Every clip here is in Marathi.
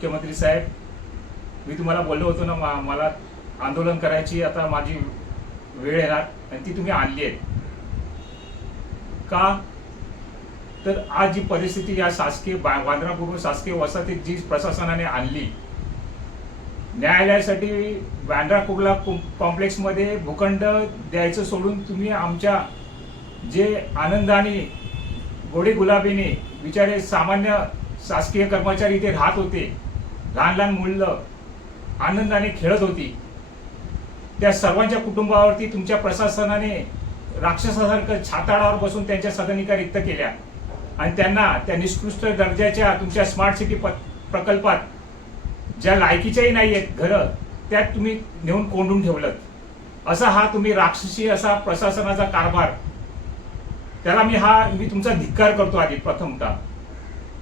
मुख्यमंत्री साहेब मी तुम्हाला बोललो होतो ना मा- मला आंदोलन करायची आता माझी वेळ येणार आणि ती तुम्ही आणली आहे. का? तर आज जी परिस्थिती या शासकीय वांद्रापूर्व शासकीय वसाहतीत जी प्रशासनाने आणली न्यायालयासाठी बांद्रा कुर्ला कॉम्प्लेक्समध्ये भूखंड द्यायचं सोडून तुम्ही आमच्या जे आनंदाने गोडी गुलाबीने बिचारे सामान्य शासकीय कर्मचारी इथे राहत होते लहान लहान मुलं आनंदाने खेळत होती. त्या सर्वांच्या कुटुंबावरती तुमच्या प्रशासनाने राक्षसासारखं छाताळावर बसून त्यांच्या सदनिका रिक्त केल्या. आणि त्यांना त्या निष्कृष्ट दर्जाच्या तुमच्या स्मार्ट सिटी प्रकल्पात ज्या लायकीच्याही नाही आहेत घरं त्यात तुम्ही नेऊन कोंडून ठेवलं असा हा तुम्ही राक्षसी असा प्रशासनाचा कारभार. त्याला मी हा मी तुमचा धिक्कार करतो आधी प्रथमतः.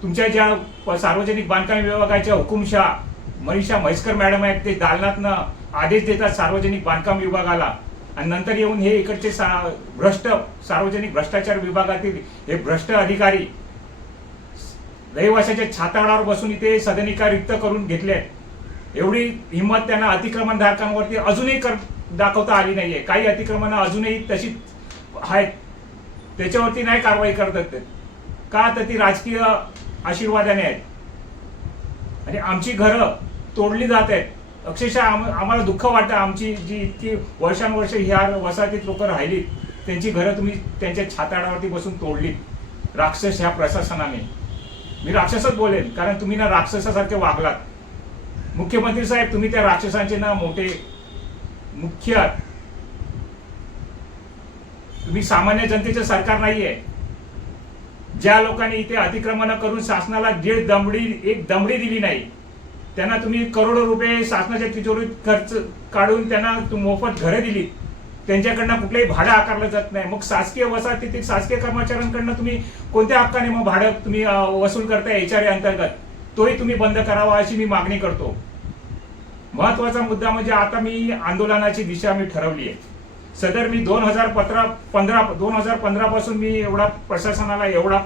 तुमच्या ज्या सार्वजनिक बांधकाम विभागाच्या हुकुमशा मनीषा म्हैसकर मॅडम आहेत ते दालनातनं आदेश देतात सार्वजनिक बांधकाम विभागाला. आणि नंतर येऊन हे इकडचे सा- भ्रष्ट सार्वजनिक भ्रष्टाचार विभागातील हे भ्रष्ट अधिकारी रहिवाशाच्या छाताडावर बसून इथे सदनिका रिक्त करून घेतले एवढी हिंमत त्यांना अतिक्रमण धारकांवरती अजूनही कर दाखवता आली नाहीये. काही अतिक्रमण अजूनही तशी आहेत. त्याच्यावरती नाही कारवाई करतात ते. का तर ती राजकीय आशीर्वादाने आहेत. आणि आमची घरं तोडली जात आहेत. अक्षरशः आम- आम्हाला दुःख वाटतं. आमची जी इतकी वर्षानुवर्ष ह्या वसाहतीत लोक राहिलीत त्यांची घरं तुम्ही त्यांच्या छाताडावरती बसून तोडलीत. राक्षस ह्या प्रशासनाने. मी राक्षसच बोलेन कारण तुम्ही ना राक्षसासारखे वागलात. मुख्यमंत्री साहेब तुम्ही त्या राक्षसांचे ना मोठे मुख्य आहात. तुम्ही सामान्य जनतेचे सरकार नाहीये. ज्या लोकांनी इथे अतिक्रमण करून शासनाला दीड दमडी एक दमडी दिली नाही त्यांना तुम्ही करोडो रुपये शासनाच्या तिजोरीत खर्च काढून त्यांना मोफत घरे दिली त्यांच्याकडनं कुठलंही भाडं आकारलं जात नाही. मग शासकीय वसाहतीतील शासकीय कर्मचाऱ्यांकडनं तुम्ही कोणत्या हक्काने मग भाडं तुम्ही वसूल करताय एच आर अंतर्गत? तोही तुम्ही बंद करावा अशी मी मागणी करतो. महत्त्वाचा मुद्दा म्हणजे आता मी आंदोलनाची दिशा मी ठरवली आहे. सदर मी दोन हजार पत्रा पंधरा दोन हजार पंधरा पासून मी एवढा प्रशासनाला एवढा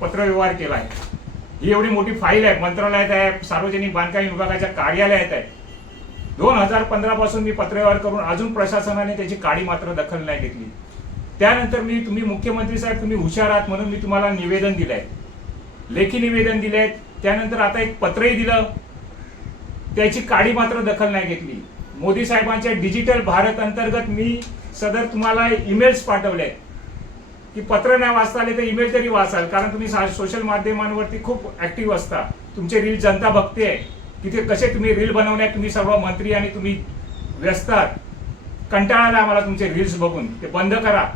पत्रव्यवहार केला आहे ही एवढी मोठी फाईल आहे मंत्रालयात आहे सार्वजनिक बांधकाम विभागाच्या कार्यालयात आहे. दोन हजार पंधरा पासून मी पत्रव्यवहार करून अजून प्रशासनाने त्याची काडी मात्र दखल नाही घेतली. त्यानंतर मी तुम्ही मुख्यमंत्री साहेब तुम्ही हुशार आहात म्हणून मी तुम्हाला निवेदन दिलंय. लेखी निवेदन दिलंय. त्यानंतर आता एक पत्रही दिलं. त्याची काडी मात्र दखल नाही घेतली. मोदी साहेबांच्या डिजिटल भारत अंतर्गत मी सदर तुम्हाला ईमेल्स पाठवले. की पत्र नाही वाचता आले तर ईमेल तरी वाचाल. कारण तुम्ही सा- सोशल माध्यमांवरती खूप ऍक्टिव्ह असता. तुमचे रील जनता बघते की ते कसे तुम्ही रील बनवण्यात तुम्ही सर्व मंत्री आणि तुम्ही व्यस्त आहात. कंटाळा आला आम्हाला तुमचे रील्स बघून. ते बंद करा.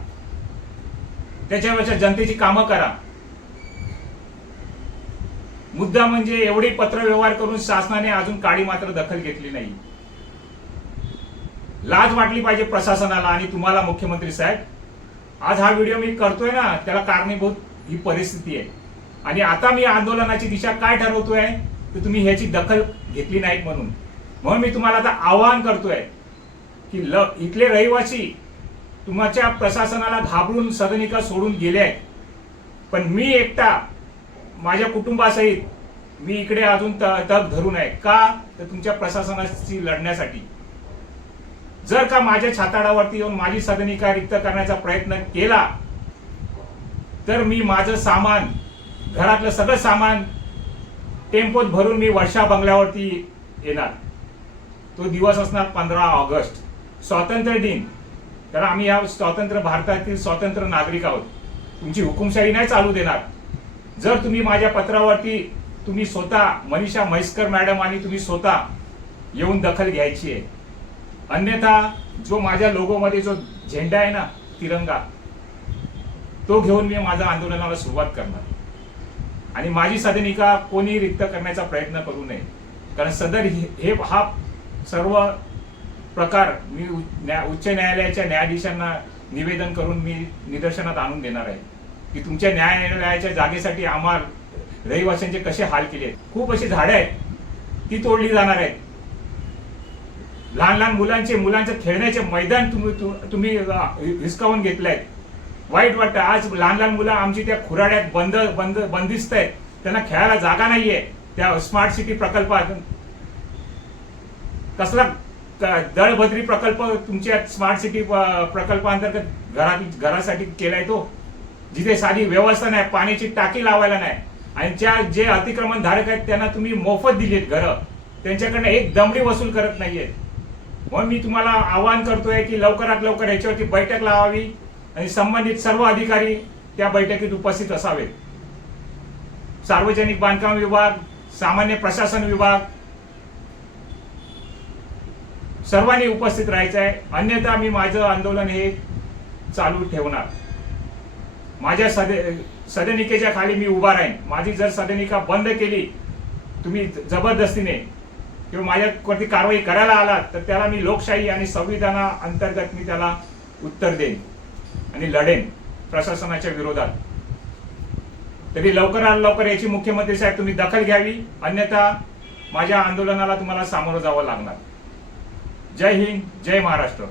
त्याच्यापेक्षा जनतेची कामं करा. मुद्दा म्हणजे एवढी पत्र व्यवहार करून शासनाने अजून काळी मात्र दखल घेतली नाही. लाज वाटली पाहिजे प्रशासनाला आणि तुम्हाला मुख्यमंत्री साहेब. आज हा व्हिडिओ मी करतोय ना त्याला कारणीभूत ही परिस्थिती आहे. आणि आता मी आंदोलनाची दिशा काय ठरवतोय तर तुम्ही ह्याची दखल घेतली नाहीत म्हणून. म्हणून मी तुम्हाला आता आवाहन करतोय की ल इथले रहिवासी तुमच्या प्रशासनाला घाबरून सदनिका सोडून गेले आहेत. पण मी एकटा माझ्या कुटुंबासहित मी इकडे अजून तग धरून आहे. का? तर तुमच्या प्रशासनाशी लढण्यासाठी. जर का माझ्या छाताडावरती येऊन माझी सदनिका रिक्त करण्याचा प्रयत्न केला तर मी माझं सामान घरातलं सगळं सामान टेम्पोत भरून मी वर्षा बंगल्यावरती येणार. तो दिवस असणार पंधरा ऑगस्ट. स्वातंत्र्य दिन. तर आम्ही या स्वातंत्र्य भारतातील स्वतंत्र नागरिक आहोत. तुमची हुकुमशाही नाही चालू देणार. जर तुम्ही माझ्या पत्रावरती तुम्ही स्वतः मनीषा म्हैसकर मॅडम आणि तुम्ही स्वतः येऊन दखल घ्यायची आहे अन्यथा जो माझ्या लोगोमध्ये जो झेंडा आहे ना तिरंगा तो घेऊन मी माझ्या आंदोलनाला सुरुवात करणार. आणि माझी सदनिका कोणी रिक्त करण्याचा प्रयत्न करू नये. कारण सदर हे हे- हा सर्व प्रकार मी उ- न्या- उच्च न्यायालयाच्या न्यायाधीशांना निवेदन करून मी निदर्शनात आणून देणार आहे. की तुमच्या न्यायालयाच्या जागेसाठी आम्हाला रहिवाशांचे कसे हाल केले आहेत? खूप अशी झाडे आहेत ती तोडली जाणार आहेत. लहान लहान मुलांचे मुलांचे खेळण्याचे मैदान तुम्ही तुम्ही हिसकावून घेतलंय. वाईट वाटतं. आज लहान लहान मुलं आमची त्या खुराड्यात बंद बंद बंदिस्त आहेत. त्यांना खेळायला जागा नाहीये. त्या स्मार्ट सिटी प्रकल्पात कसला दळभद्री प्रकल्प तुमच्या स्मार्ट सिटी प्रकल्पांतर्गत घरा घरासाठी केलाय तो. जिथे साधी व्यवस्था नाही पाण्याची टाकी लावायला नाही. आणि ज्या जे अतिक्रमण धारक आहेत त्यांना तुम्ही मोफत दिलीत घरं. त्यांच्याकडनं एक दमडी वसूल करत नाहीयेत म्हणून मी तुम्हाला आवाहन करतोय की लवकरात लवकर याच्यावरती बैठक लावावी आणि संबंधित सर्व अधिकारी त्या बैठकीत उपस्थित असावेत. सार्वजनिक बांधकाम विभाग सामान्य प्रशासन विभाग सर्वांनी उपस्थित राहायचं आहे अन्यथा मी माझं आंदोलन हे चालू ठेवणार. माझ्या सदे सदनिकेच्या खाली मी उभा राहीन. माझी जर सदनिका बंद केली तुम्ही जबरदस्तीने किंवा माझ्यावरती कारवाई करायला आलात तर त्याला मी लोकशाही आणि संविधाना अंतर्गत मी त्याला उत्तर देईन आणि लढेन प्रशासनाच्या विरोधात. तरी लवकरात लवकर याची मुख्यमंत्री साहेब तुम्ही दखल घ्यावी अन्यथा माझ्या आंदोलनाला तुम्हाला सामोरं जावं लागणार. जय हिंद जय महाराष्ट्र.